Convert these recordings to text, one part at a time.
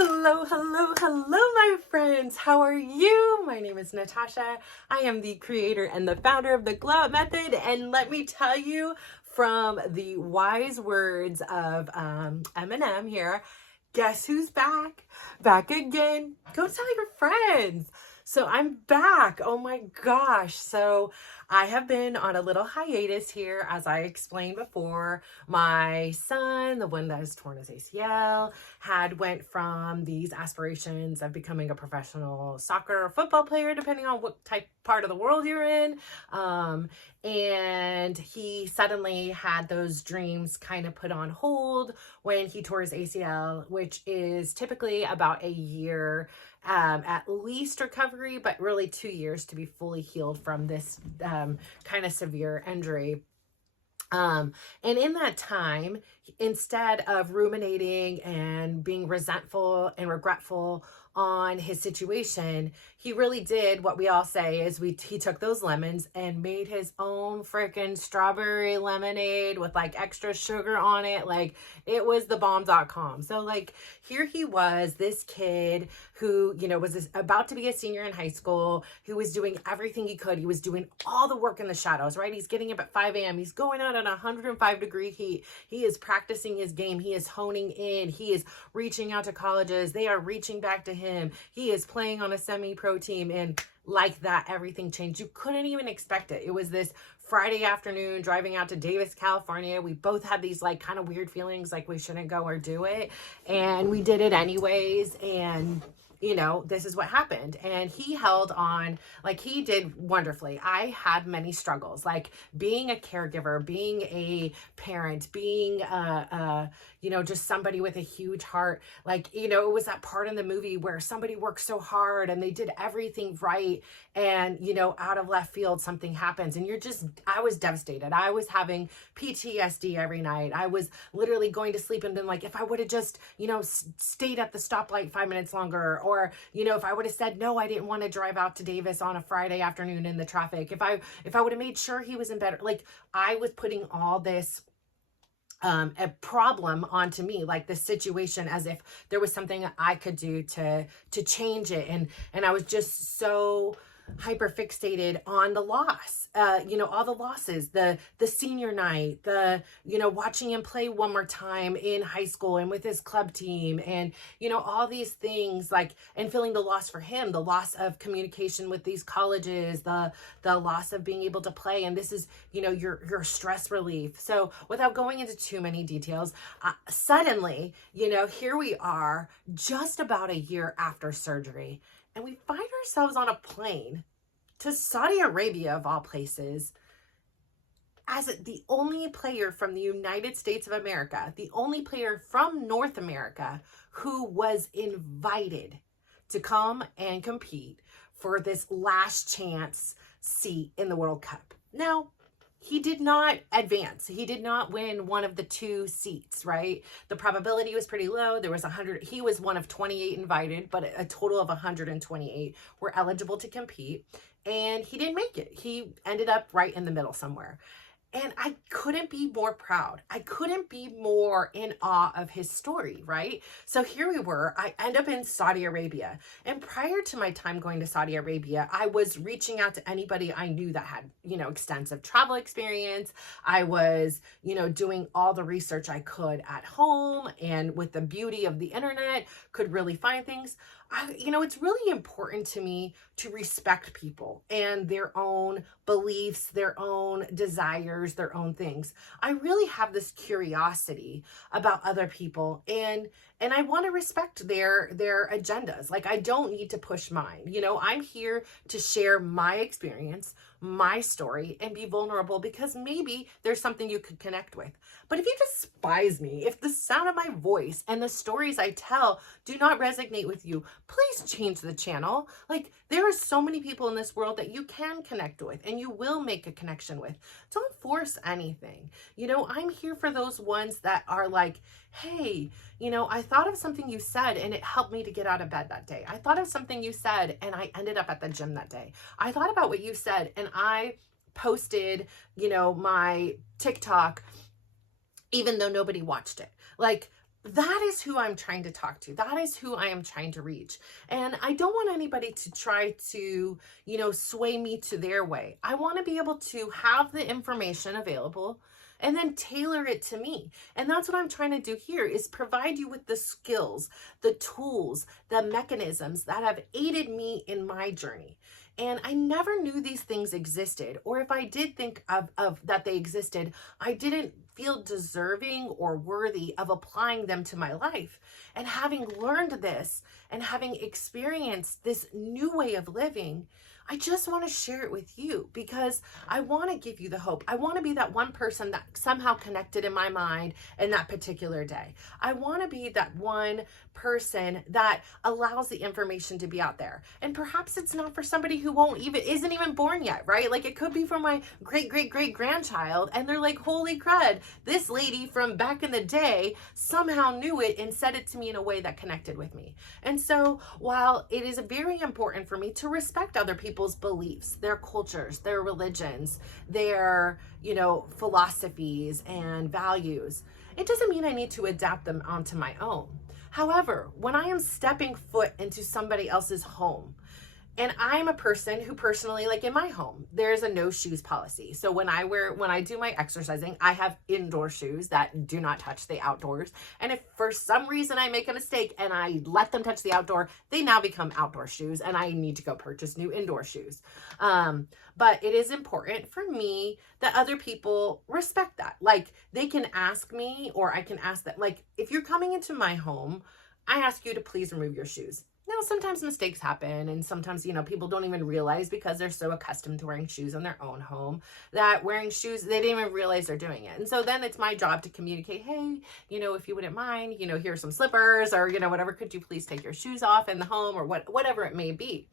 Hello, hello, hello, my friends. How are you? My name is Natasha. I am the creator and the founder of the Glow Up Method. And let me tell you from the wise words of Eminem here, guess who's back? Back again. Go tell your friends. So I'm back. Oh my gosh. So I have been on a little hiatus here, as I explained before. My son, the one that has torn his ACL, had went from these aspirations of becoming a professional soccer or football player, depending on what part of the world you're in. And he suddenly had those dreams kind of put on hold when he tore his ACL, which is typically about a year at least recovery, but really 2 years to be fully healed from this kind of severe injury. And in that time, instead of ruminating and being resentful and regretful on his situation, he really did what we all say is he took those lemons and made his own freaking strawberry lemonade with like extra sugar on it. Like it was the bomb.com. So like here he was, this kid who, was about to be a senior in high school, who was doing everything he could. He was doing all the work in the shadows, right? He's getting up at 5 a.m. He's going out at 105-degree heat. He is practicing his game. He is honing in. He is reaching out to colleges. They are reaching back to him. He is playing on a semi-pro team, and like that, everything changed. You couldn't even expect it. It was this Friday afternoon driving out to Davis, California. We both had these like kind of weird feelings like we shouldn't go or do it, and we did it anyways. And this is what happened. And he held on, like he did wonderfully. I had many struggles, like being a caregiver, being a parent, being, just somebody with a huge heart. Like, it was that part in the movie where somebody worked so hard and they did everything right. And, out of left field, something happens and I was devastated. I was having PTSD every night. I was literally going to sleep and then like, if I would have just, stayed at the stoplight 5 minutes longer, or, if I would have said, no, I didn't want to drive out to Davis on a Friday afternoon in the traffic. If I would have made sure he was in better, like I was putting all this a problem onto me, like this situation, as if there was something I could do to change it. And I was just so hyper fixated on the loss, all the losses, the senior night, watching him play one more time in high school and with his club team, and, all these things, like, and feeling the loss for him, the loss of communication with these colleges, the loss of being able to play. And this is, your stress relief. So without going into too many details, suddenly, here we are just about a year after surgery, and we find ourselves on a plane to Saudi Arabia, of all places, as the only player from the United States of America, the only player from North America who was invited to come and compete for this last chance seat in the World Cup. Now, he did not advance. He did not win one of the 2 seats, right? The probability was pretty low. There was 100. He was one of 28 invited, but a total of 128 were eligible to compete. And he didn't make it. He ended up right in the middle somewhere. And I couldn't be more proud. I couldn't be more in awe of his story, right? So here we were. I end up in Saudi Arabia. And prior to my time going to Saudi Arabia, I was reaching out to anybody I knew that had, extensive travel experience. I was, doing all the research I could at home, and with the beauty of the internet, could really find things. It's really important to me to respect people and their own beliefs, their own desires, their own things. I really have this curiosity about other people, and I want to respect their agendas. Like, I don't need to push mine. I'm here to share my experience, my story, and be vulnerable, because maybe there's something you could connect with. But if you despise me, if the sound of my voice and the stories I tell do not resonate with you, please change the channel. Like, there are so many people in this world that you can connect with and you will make a connection with. Don't force anything. I'm here for those ones that are like, hey, I thought of something you said and it helped me to get out of bed that day. I thought of something you said and I ended up at the gym that day. I thought about what you said and I posted, my TikTok, even though nobody watched it. Like, that is who I'm trying to talk to. That is who I am trying to reach. And I don't want anybody to try to, sway me to their way. I want to be able to have the information available and then tailor it to me. And that's what I'm trying to do here, is provide you with the skills, the tools, the mechanisms that have aided me in my journey. And I never knew these things existed, or if I did think of that they existed, I didn't feel deserving or worthy of applying them to my life. And having learned this and having experienced this new way of living, I just want to share it with you because I want to give you the hope. I want to be that one person that somehow connected in my mind in that particular day. I want to be that one person that allows the information to be out there. And perhaps it's not for somebody who isn't even born yet, right? Like it could be for my great grandchild, and they're like, holy crud, this lady from back in the day somehow knew it and said it to me in a way that connected with me. And so while it is very important for me to respect other people's beliefs, their cultures, their religions, their, philosophies and values, it doesn't mean I need to adapt them onto my own. However, when I am stepping foot into somebody else's home, and I'm a person who personally, like in my home, there's a no shoes policy. So when I do my exercising, I have indoor shoes that do not touch the outdoors. And if for some reason I make a mistake and I let them touch the outdoor, they now become outdoor shoes and I need to go purchase new indoor shoes. But it is important for me that other people respect that. Like they can ask me, or I can ask them, like, if you're coming into my home, I ask you to please remove your shoes. Now, sometimes mistakes happen, and sometimes, people don't even realize because they're so accustomed to wearing shoes in their own home that wearing shoes, they didn't even realize they're doing it. And so then it's my job to communicate, hey, if you wouldn't mind, here's some slippers, or, whatever, could you please take your shoes off in the home, or whatever it may be.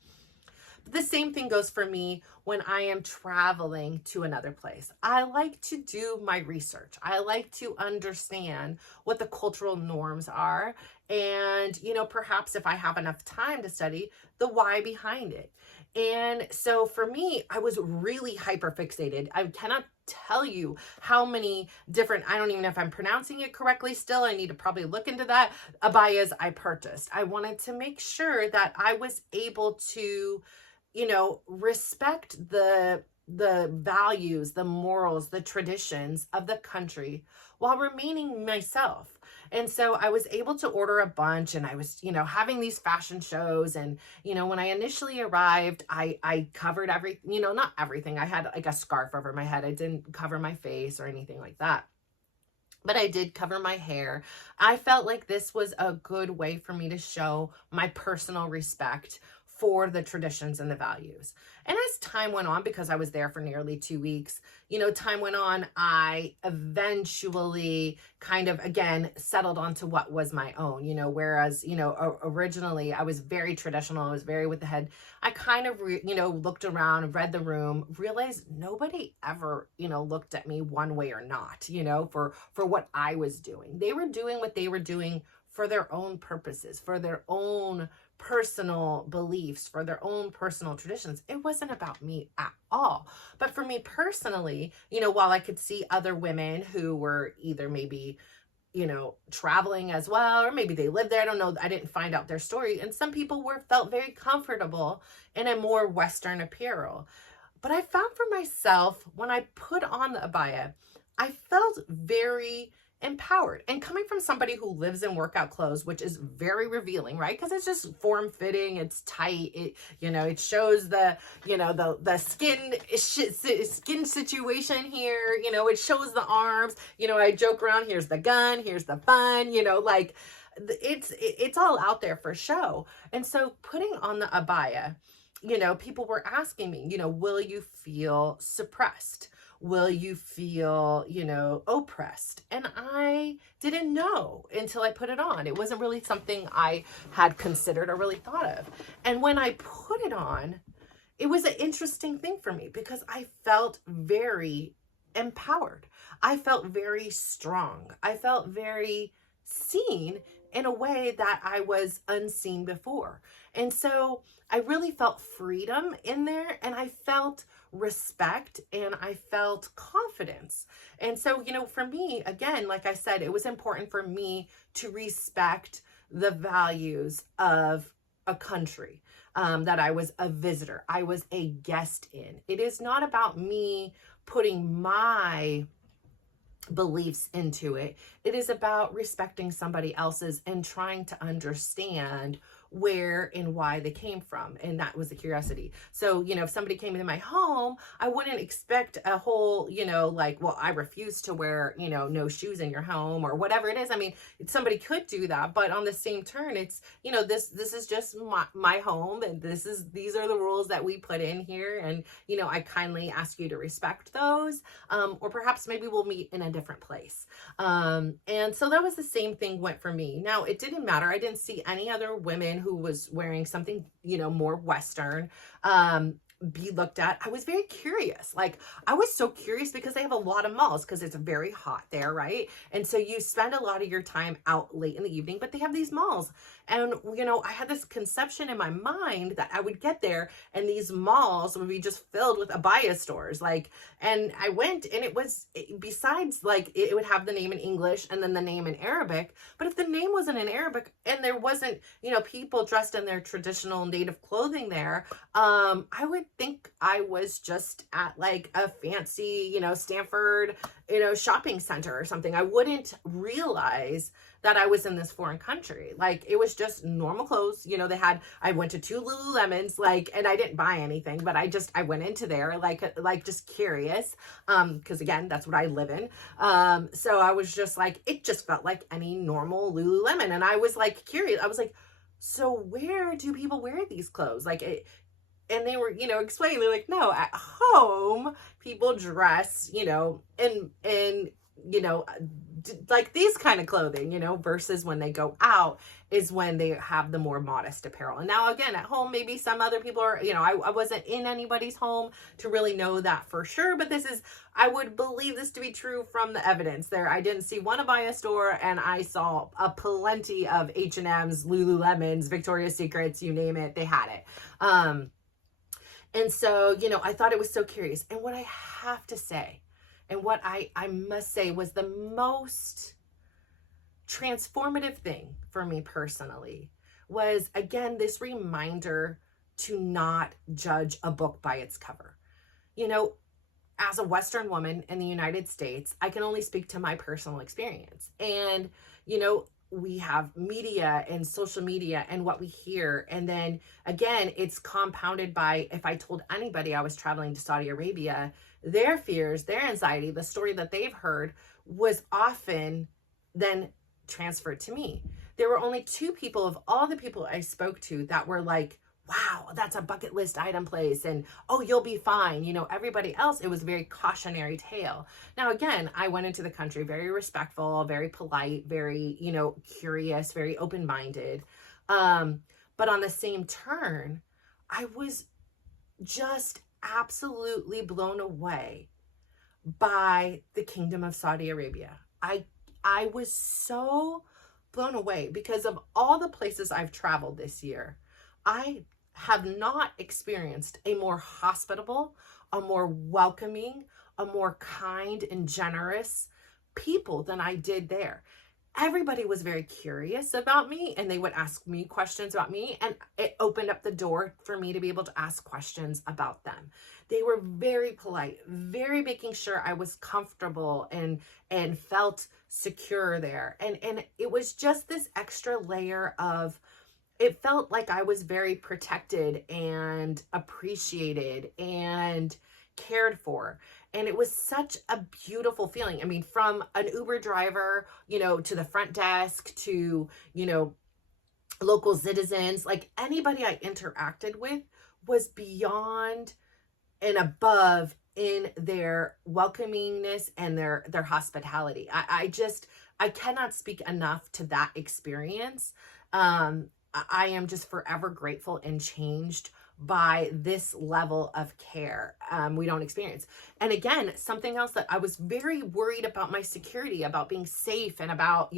The same thing goes for me when I am traveling to another place. I like to do my research. I like to understand what the cultural norms are. And, perhaps if I have enough time to study, the why behind it. And so for me, I was really hyper fixated. I cannot tell you how many different, I don't even know if I'm pronouncing it correctly still. I need to probably look into that. Abayas I purchased. I wanted to make sure that I was able to respect the values, the morals, the traditions of the country while remaining myself. And so I was able to order a bunch, and I was, having these fashion shows. And, when I initially arrived, I covered everything, not everything. I had like a scarf over my head. I didn't cover my face or anything like that, but I did cover my hair. I felt like this was a good way for me to show my personal respect for the traditions and the values. And as time went on, because I was there for nearly 2 weeks, time went on, I eventually kind of, again, settled onto what was my own, whereas, originally I was very traditional. I was very with the head. I kind of, looked around, read the room, realized nobody ever, looked at me one way or not, for what I was doing. They were doing what they were doing for their own purposes, for their own personal beliefs, for their own personal traditions. It wasn't about me at all. But for me personally, while I could see other women who were either maybe, traveling as well, or maybe they lived there, I don't know, I didn't find out their story. And some people felt very comfortable in a more Western apparel. But I found for myself, when I put on the abaya, I felt very empowered. And coming from somebody who lives in workout clothes, which is very revealing, right? Because it's just form fitting, it's tight, it shows the skin situation here, it shows the arms, I joke around, here's the gun, here's the fun, it's all out there for show. And so putting on the abaya, people were asking me, will you feel suppressed? Will you feel, oppressed? And I didn't know until I put it on. It wasn't really something I had considered or really thought of. And when I put it on, it was an interesting thing for me because I felt very empowered. I felt very strong. I felt very seen in a way that I was unseen before. And so I really felt freedom in there, and I felt respect, and I felt confidence. And so, for me, again, like I said, it was important for me to respect the values of a country, that I was a visitor, I was a guest in. It is not about me putting my beliefs into it. It is about respecting somebody else's and trying to understand where and why they came from. And that was the curiosity. So, if somebody came into my home, I wouldn't expect a whole, like, well, I refuse to wear, no shoes in your home or whatever it is. I mean, somebody could do that, but on the same turn, it's, this is just my home, and these are the rules that we put in here. And, I kindly ask you to respect those. Or perhaps maybe we'll meet in a different place. And so that was the same thing went for me. Now, it didn't matter. I didn't see any other women who was wearing something, more Western, be looked at. I was very curious. Like, I was so curious because they have a lot of malls, because it's very hot there, right? And so you spend a lot of your time out late in the evening, but they have these malls. And, I had this conception in my mind that I would get there and these malls would be just filled with abaya stores. Like, and I went, and it was, besides, like, it would have the name in English and then the name in Arabic. But if the name wasn't in Arabic and there wasn't, people dressed in their traditional native clothing there, I would think I was just at like a fancy, Stanford, shopping center or something. I wouldn't realize that I was in this foreign country. Like, it was just normal clothes. I went to 2 Lululemons, like, and I didn't buy anything, but I went into there, like just curious. Cause again, that's what I live in. So I was just like, it just felt like any normal Lululemon. And I was like, curious. I was like, so where do people wear these clothes? Like, and they were, explaining, they're like, no, at home, people dress, in like these kind of clothing, versus when they go out is when they have the more modest apparel. And now, again, at home, maybe some other people are, I wasn't in anybody's home to really know that for sure, but I would believe this to be true from the evidence there. I didn't see one abaya store, and I saw a plenty of H&M's, Lululemons, Victoria's Secrets, you name it, they had it. And so, I thought it was so curious. And what I have to say, and what I must say was the most transformative thing for me personally was, again, this reminder to not judge a book by its cover. As a Western woman in the United States, I can only speak to my personal experience. And, we have media and social media and what we hear. And then again, it's compounded by, if I told anybody I was traveling to Saudi Arabia, their fears, their anxiety, the story that they've heard was often then transferred to me. There were only 2 people of all the people I spoke to that were like, wow, that's a bucket list item place, and oh, you'll be fine. Everybody else, it was a very cautionary tale. Now, again, I went into the country very respectful, very polite, very, curious, very open-minded. But on the same turn, I was just absolutely blown away by the Kingdom of Saudi Arabia. I was so blown away because of all the places I've traveled this year. I have not experienced a more hospitable, a more welcoming, a more kind and generous people than I did there. Everybody was very curious about me, and they would ask me questions about me, and it opened up the door for me to be able to ask questions about them. They were very polite, very making sure I was comfortable and felt secure there. And it was just this extra layer of, it felt like I was very protected and appreciated and cared for. And it was such a beautiful feeling. I mean, from an Uber driver, to the front desk, to, local citizens, like anybody I interacted with was beyond and above in their welcomingness and their hospitality. I cannot speak enough to that experience. I am just forever grateful and changed by this level of care. We don't experience. And again, something else that I was very worried about, my security, about being safe, and about,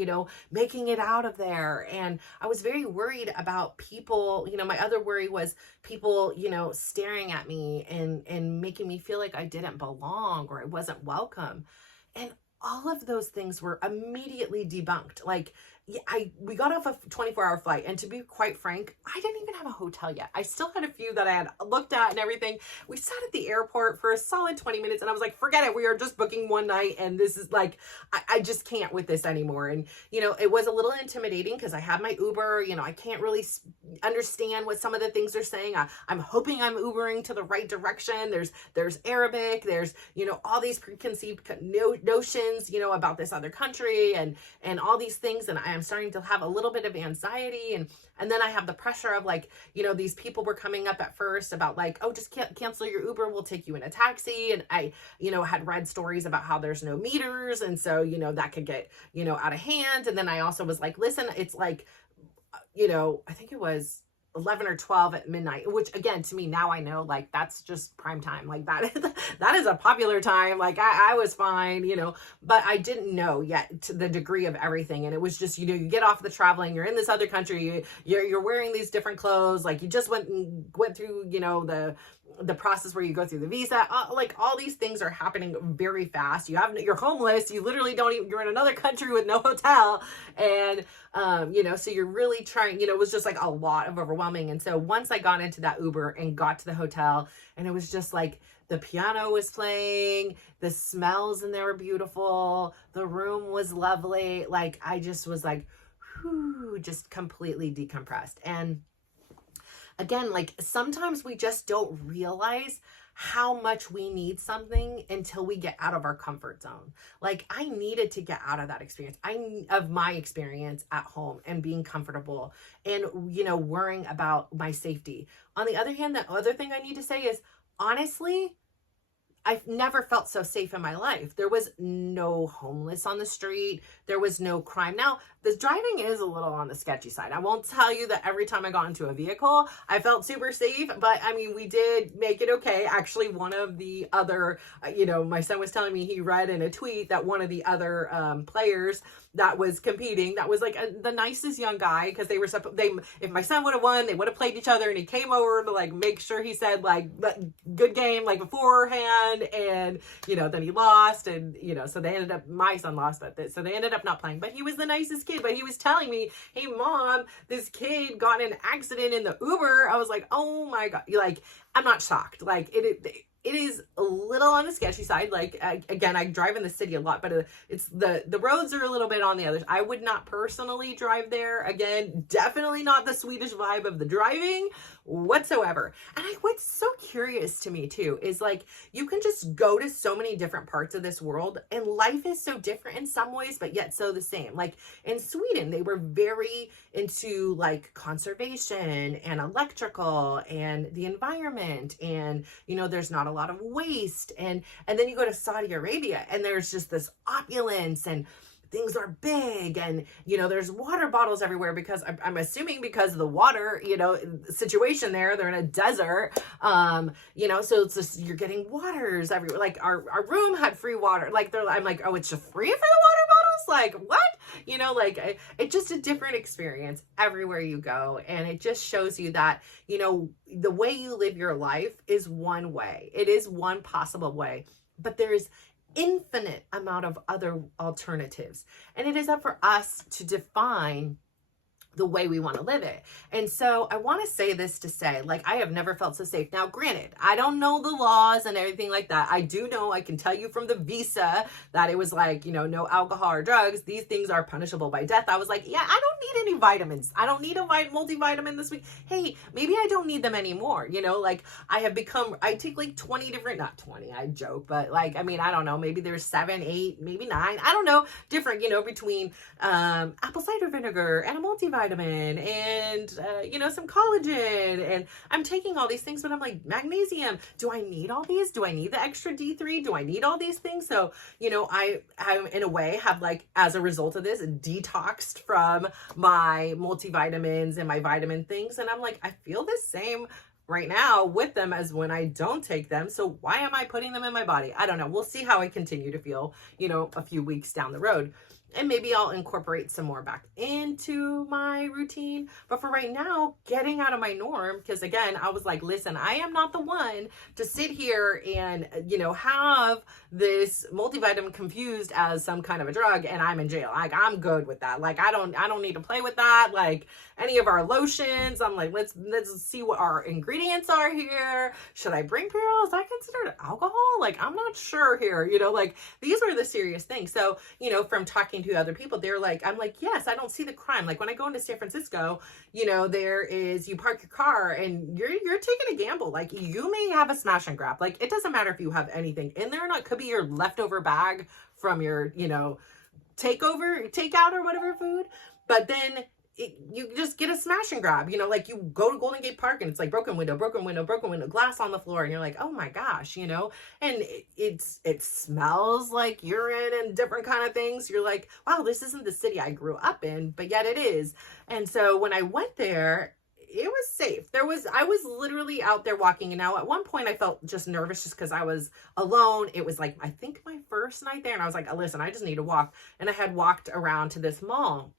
making it out of there. And I was very worried about people, my other worry was people, staring at me and making me feel like I didn't belong or I wasn't welcome. And all of those things were immediately debunked. Like, we got off a 24-hour flight, and to be quite frank, I didn't even have a hotel yet. I still had a few that I had looked at and everything. We sat at the airport for a solid 20 minutes, and I was like, forget it. We are just booking one night, and this is like, I just can't with this anymore. And, it was a little intimidating because I had my Uber, I can't really understand what some of the things they're saying. I'm hoping I'm Ubering to the right direction. There's Arabic, there's, all these preconceived notions, about this other country and all these things. And I'm starting to have a little bit of anxiety. And then I have the pressure of like, these people were coming up at first about like, oh, just cancel your Uber. We'll take you in a taxi. And I, had read stories about how there's no meters. And so, that could get, out of hand. And then I also was like, listen, it's like, I think it was 11 or 12 at midnight, which again, to me now I know, like, that's just prime time. Like that is a popular time. Like I was fine, but I didn't know yet to the degree of everything. And it was just, you get off the traveling, you're in this other country, you're wearing these different clothes. Like you just went through, the process where you go through the visa, like all these things are happening very fast. You're homeless. You literally you're in another country with no hotel. And, so you're really trying, it was just like a lot of overwhelming. And so once I got into that Uber and got to the hotel, and it was just like, the piano was playing, the smells in there were beautiful. The room was lovely. Like, I just was like, whew, just completely decompressed. And again, like sometimes we just don't realize how much we need something until we get out of our comfort zone. Like I needed to get out of that experience. Of my experience at home and being comfortable and, worrying about my safety. On the other hand, the other thing I need to say is, honestly, I've never felt so safe in my life. There was no homeless on the street. There was no crime. Now, the driving is a little on the sketchy side. I won't tell you that every time I got into a vehicle, I felt super safe, but I mean, we did make it okay. Actually, one of the other, my son was telling me he read in a tweet that one of the other players that was competing, that was like the nicest young guy, because if my son would have won, they would have played each other, and he came over to like make sure he said like good game like beforehand, and then he lost, and so they ended up, my son lost at this, so they ended up not playing, but he was the nicest kid. But he was telling me, hey mom, this kid got in an accident in the Uber. I was like, oh my god, like I'm not shocked. Like it is a little on the sketchy side. Like, again, I drive in the city a lot, but it's the roads are a little bit on the others. I would not personally drive there. Again, definitely not the Swedish vibe of the driving whatsoever. And what's so curious to me too is like, you can just go to so many different parts of this world and life is so different in some ways, but yet so the same. Like in Sweden, they were very into like conservation and electrical and the environment, and there's not a lot of waste, and then you go to Saudi Arabia and there's just this opulence and things are big, and there's water bottles everywhere, because I'm assuming because of the water situation there, they're in a desert, so it's just, you're getting waters everywhere. Like our room had free water. Like I'm like, oh, it's just free for the water bottles, like what, it's just a different experience everywhere you go. And it just shows you that the way you live your life is one way. It is one possible way, but there's infinite amount of other alternatives, and it is up for us to define the way we want to live it. And so I want to say this to say, like, I have never felt so safe. Now, granted, I don't know the laws and everything like that. I do know, I can tell you from the visa that it was like, no alcohol or drugs. These things are punishable by death. I was like, yeah, I don't need any vitamins. I don't need a multivitamin this week. Hey, maybe I don't need them anymore. Like I take like 20 different, not 20, I joke, but like, I mean, I don't know, maybe there's 7, 8, maybe 9, I don't know, different, between apple cider vinegar and a multivitamin and some collagen, and I'm taking all these things, but I'm like, magnesium, do I need all these? Do I need the extra D3? Do I need all these things? So I in a way have, like, as a result of this, detoxed from my multivitamins and my vitamin things, and I'm like, I feel the same right now with them as when I don't take them. So why am I putting them in my body? I don't know. We'll see how I continue to feel, a few weeks down the road. And maybe I'll incorporate some more back into my routine. But for right now, getting out of my norm, because again, I was like, listen, I am not the one to sit here and, have this multivitamin confused as some kind of a drug and I'm in jail. Like, I'm good with that. Like, I don't need to play with that. Like, any of our lotions, I'm like, let's see what our ingredients are here. Should I bring Purell? Is that considered alcohol? Like, I'm not sure here, like these are the serious things. So, from talking to other people, they're like, I'm like, yes, I don't see the crime. Like when I go into San Francisco, there is, you park your car and you're taking a gamble. Like you may have a smash and grab. Like it doesn't matter if you have anything in there or not. It could be your leftover bag from your, takeout or whatever food. But then you just get a smash and grab, like you go to Golden Gate Park and it's like broken window, glass on the floor. And you're like, oh my gosh, and it smells like urine and different kind of things. You're like, wow, this isn't the city I grew up in, but yet it is. And so when I went there, it was safe. I was literally out there walking. And now at one point I felt just nervous just because I was alone. It was like, I think my first night there. And I was like, oh, listen, I just need to walk. And I had walked around to this mall.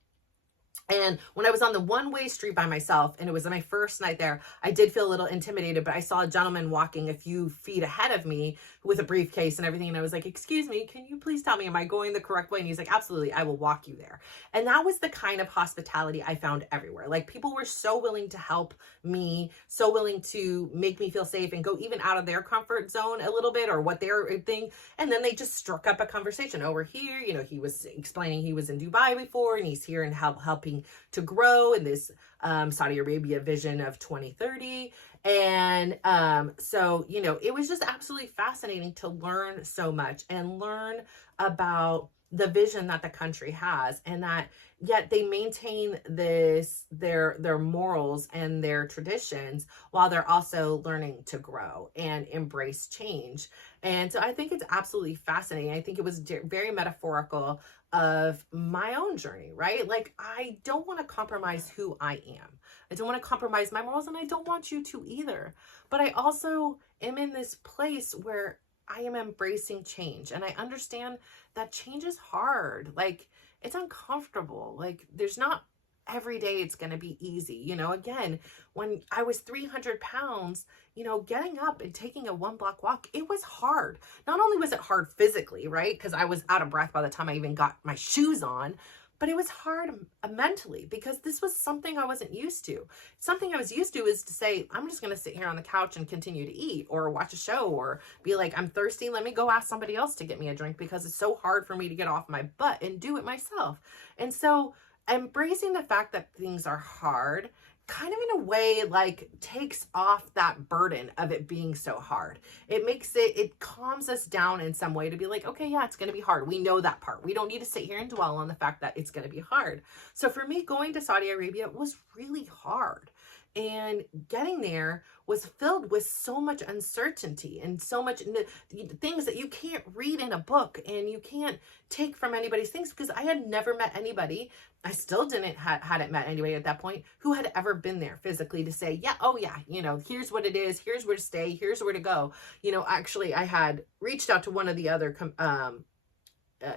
And when I was on the one-way street by myself, and it was my first night there, I did feel a little intimidated, but I saw a gentleman walking a few feet ahead of me with a briefcase and everything. And I was like, excuse me, can you please tell me, am I going the correct way? And he's like, absolutely, I will walk you there. And that was the kind of hospitality I found everywhere. Like people were so willing to help me, so willing to make me feel safe and go even out of their comfort zone a little bit or what their thing. And then they just struck up a conversation over here. He was explaining he was in Dubai before and he's here and helping to grow in this Saudi Arabia vision of 2030. And so, it was just absolutely fascinating to learn so much and learn about the vision that the country has, and that yet they maintain their morals and their traditions while they're also learning to grow and embrace change. And so I think it's absolutely fascinating. I think it was very metaphorical of my own journey, right? Like I don't want to compromise who I am. I don't want to compromise my morals, and I don't want you to either. But I also am in this place where I am embracing change, and I understand that change is hard. Like it's uncomfortable. Like there's not every day it's going to be easy. Again, when I was 300 pounds, getting up and taking a 1 block walk, it was hard. Not only was it hard physically, right? Because I was out of breath by the time I even got my shoes on, but it was hard mentally because this was something I wasn't used to. Something I was used to is to say, I'm just going to sit here on the couch and continue to eat or watch a show or be like, I'm thirsty. Let me go ask somebody else to get me a drink because it's so hard for me to get off my butt and do it myself. And so embracing the fact that things are hard kind of in a way like takes off that burden of it being so hard. It calms us down in some way to be like, okay, yeah, it's going to be hard. We know that part. We don't need to sit here and dwell on the fact that it's going to be hard. So for me, going to Saudi Arabia was really hard. And getting there was filled with so much uncertainty and so much things that you can't read in a book and you can't take from anybody's things, because I had never met anybody. I still hadn't met anybody at that point who had ever been there physically to say, yeah, oh yeah, here's what it is, here's where to stay, here's where to go. Actually I had reached out to one of the other,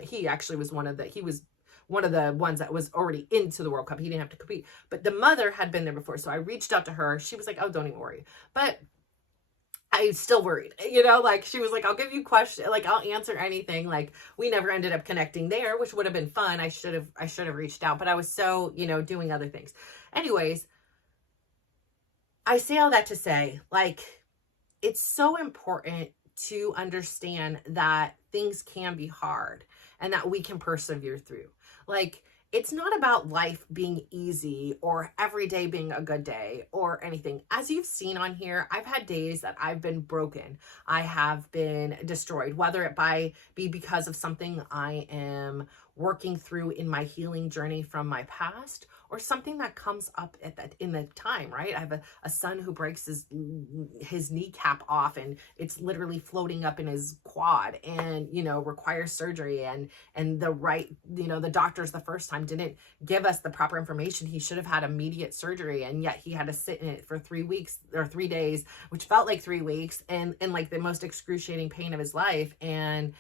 he actually was he was one of the ones that was already into the World Cup. He didn't have to compete, but the mother had been there before. So I reached out to her. She was like, oh, don't even worry. But I still worried, like she was like, I'll give you questions. Like I'll answer anything. Like we never ended up connecting there, which would have been fun. I should have reached out, but I was so, doing other things. Anyways, I say all that to say, like, it's so important to understand that things can be hard and that we can persevere through. Like, it's not about life being easy or every day being a good day or anything. As you've seen on here, I've had days that I've been broken. I have been destroyed, whether it be because of something I am working through in my healing journey from my past, or something that comes up at that in the time, right? I have a son who breaks his kneecap off, and it's literally floating up in his quad, and requires surgery, and the right, the doctors the first time didn't give us the proper information. He should have had immediate surgery, and yet he had to sit in it for 3 weeks or 3 days, which felt like 3 weeks, and like the most excruciating pain of his life. And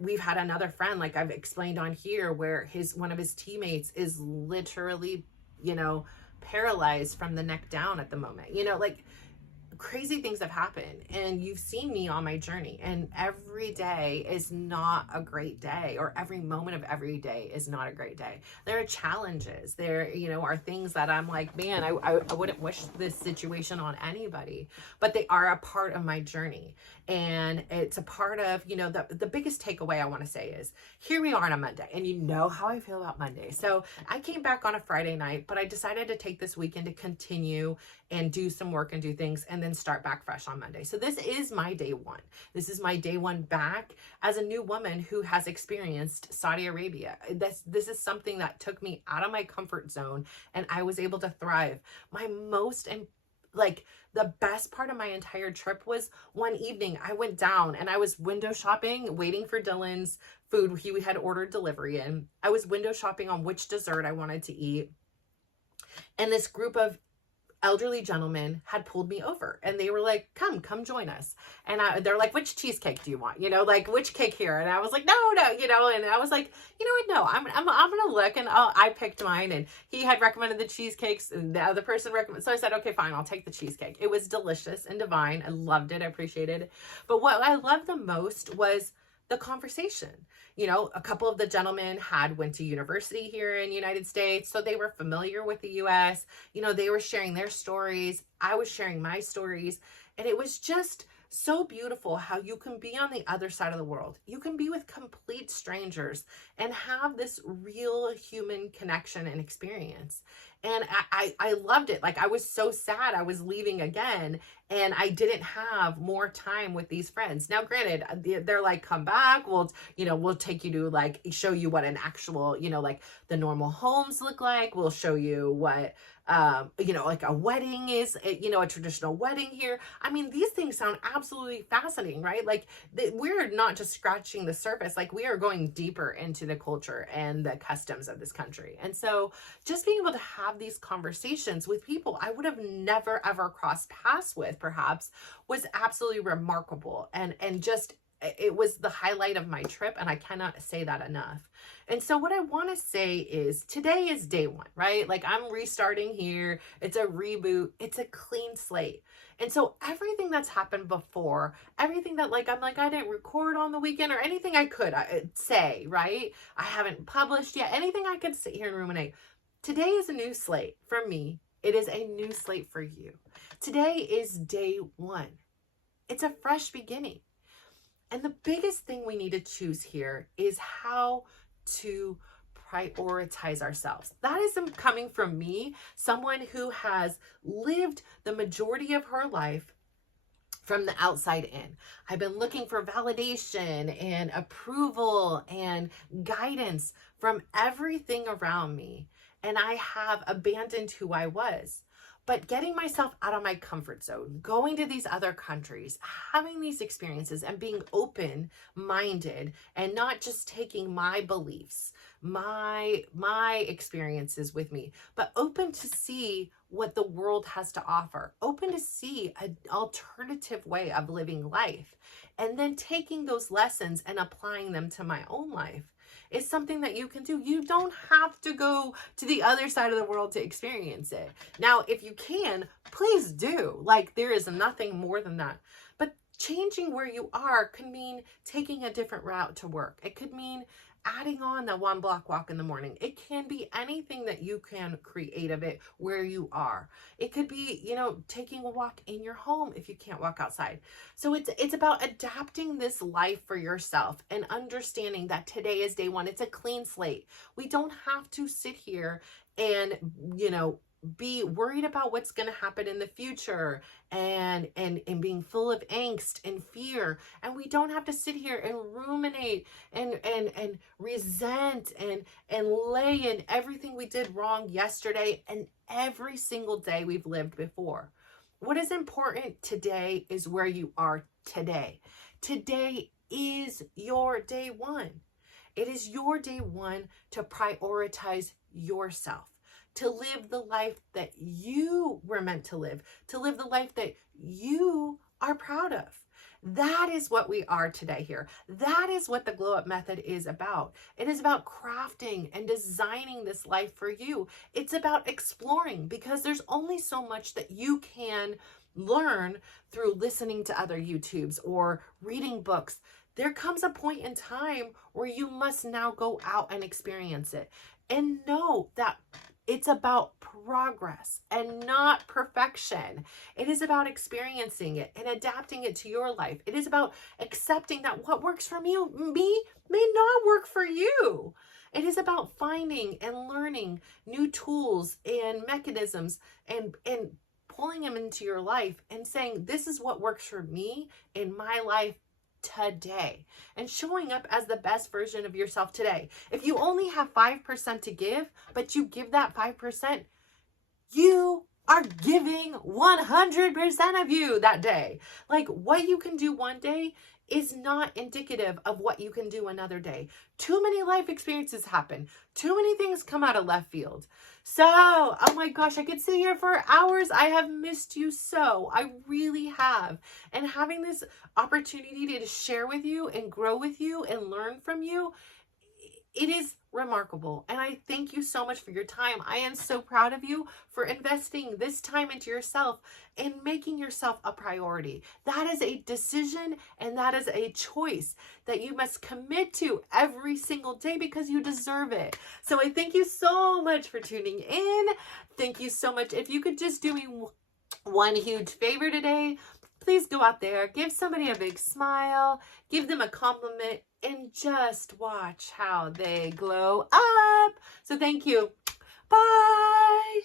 we've had another friend, like I've explained on here, where one of his teammates is literally, paralyzed from the neck down at the moment. Like, crazy things have happened, and you've seen me on my journey, and every day is not a great day, or every moment of every day is not a great day. There are challenges. There, are things that I'm like, man, I wouldn't wish this situation on anybody, but they are a part of my journey. And it's a part of, the biggest takeaway I want to say is, here we are on a Monday, and you know how I feel about Monday. So I came back on a Friday night, but I decided to take this weekend to continue and do some work and do things, and then start back fresh on Monday. So this is my day one. This is my day one back as a new woman who has experienced Saudi Arabia. This is something that took me out of my comfort zone, and I was able to thrive. The best part of my entire trip was one evening I went down and I was window shopping, waiting for Dylan's food. He had ordered delivery in. I was window shopping on which dessert I wanted to eat. And this group of elderly gentlemen had pulled me over, and they were like, come join us. And they're like, which cheesecake do you want? Like, which cake here? And I was like, no, and I was like, you know what? No, I'm going to look. And I picked mine, and he had recommended the cheesecakes, and the other person recommended. So I said, okay, fine, I'll take the cheesecake. It was delicious and divine. I loved it. I appreciated it. But what I loved the most was the conversation. A couple of the gentlemen went to university here in the United States, so they were familiar with the US. They were sharing their stories. I was sharing my stories. And it was just so beautiful how you can be on the other side of the world. You can be with complete strangers and have this real human connection and experience. And I loved it. Like, I was so sad I was leaving again, and I didn't have more time with these friends. Now, granted, they're like, come back. We'll take you to show you what an actual, like the normal homes look like. We'll show you what, like a wedding is, a traditional wedding here. I mean, these things sound absolutely fascinating, right? Like, we're not just scratching the surface. Like, we are going deeper into the culture and the customs of this country. And so just being able to have these conversations with people I would have never, ever crossed paths with, perhaps, was absolutely remarkable. And just, it was the highlight of my trip, and I cannot say that enough. And so what I want to say is, today is day one, right? Like, I'm restarting here. It's a reboot. It's a clean slate. And so everything that's happened before, everything that I didn't record on the weekend, or anything I could say, right? I haven't published yet. Anything I could sit here and ruminate. Today is a new slate for me. It is a new slate for you. Today is day one. It's a fresh beginning. And the biggest thing we need to choose here is how to prioritize ourselves. That is coming from me, someone who has lived the majority of her life from the outside in. I've been looking for validation and approval and guidance from everything around me, and I have abandoned who I was. But getting myself out of my comfort zone, going to these other countries, having these experiences, and being open-minded, and not just taking my beliefs, my experiences with me, but open to see what the world has to offer, open to see an alternative way of living life, and then taking those lessons and applying them to my own life is something that you can do. You don't have to go to the other side of the world to experience it. Now, if you can, please do. Like, there is nothing more than that. But changing where you are could mean taking a different route to work. It could mean adding on the 1 block walk in the morning. It can be anything that you can create of it where you are. It could be, taking a walk in your home if you can't walk outside. So it's about adapting this life for yourself and understanding that today is day one. It's a clean slate. We don't have to sit here and, be worried about what's going to happen in the future and being full of angst and fear. And we don't have to sit here and ruminate and resent and lay in everything we did wrong yesterday and every single day we've lived before. What is important today is where you are today. Today is your day one. It is your day one to prioritize yourself, to live the life that you were meant to live the life that you are proud of. That is what we are today here. That is what the Glow Up Method is about. It is about crafting and designing this life for you. It's about exploring, because there's only so much that you can learn through listening to other YouTubes or reading books. There comes a point in time where you must now go out and experience it. And know that it's about progress and not perfection. It is about experiencing it and adapting it to your life. It is about accepting that what works for me may not work for you. It is about finding and learning new tools and mechanisms and pulling them into your life and saying, this is what works for me in my life today, and showing up as the best version of yourself today. If you only have 5% to give, but you give that 5%, you are giving 100% of you that day. Like, what you can do one day is not indicative of what you can do another day. Too many life experiences happen. Too many things come out of left field. So, oh my gosh, I could sit here for hours. I have missed you so. I really have. And having this opportunity to share with you and grow with you and learn from you, it is remarkable. And I thank you so much for your time. I am so proud of you for investing this time into yourself and making yourself a priority. That is a decision and that is a choice that you must commit to every single day, because you deserve it. So I thank you so much for tuning in. Thank you so much. If you could just do me one huge favor today, please go out there, give somebody a big smile, give them a compliment, and just watch how they glow up. So thank you. Bye.